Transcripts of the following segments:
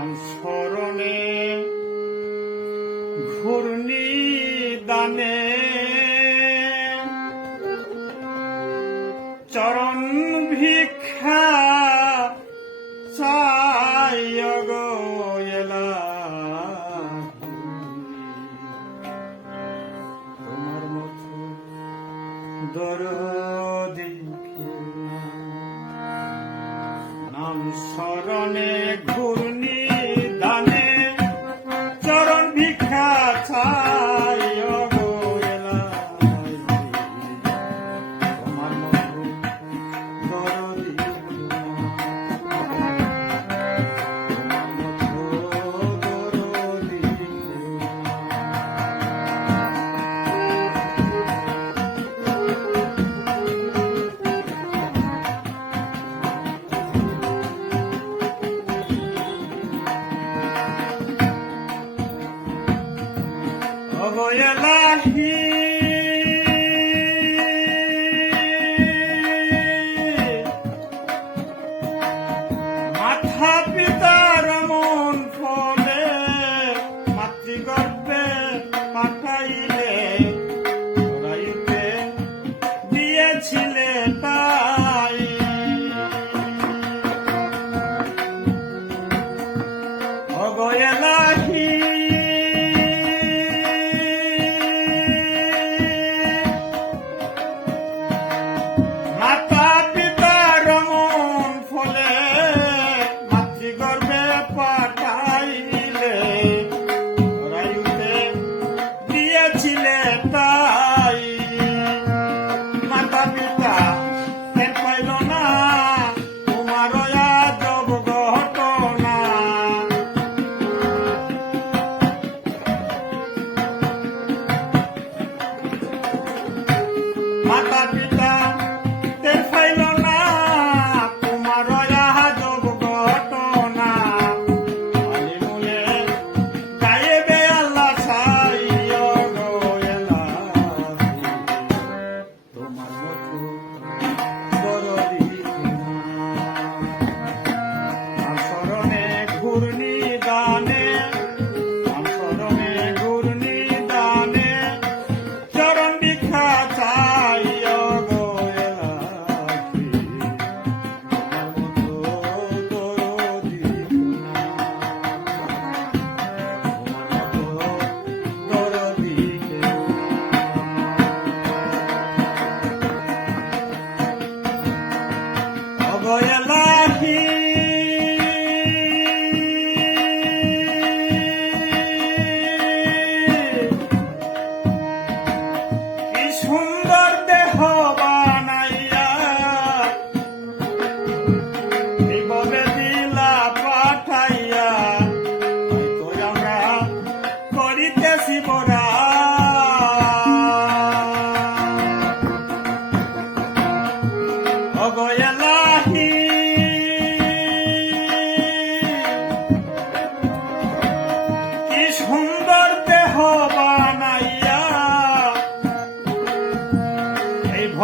নাম স্মরণে ঘূর্ণি দানে চরণ Oh, yeah.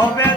Oh man.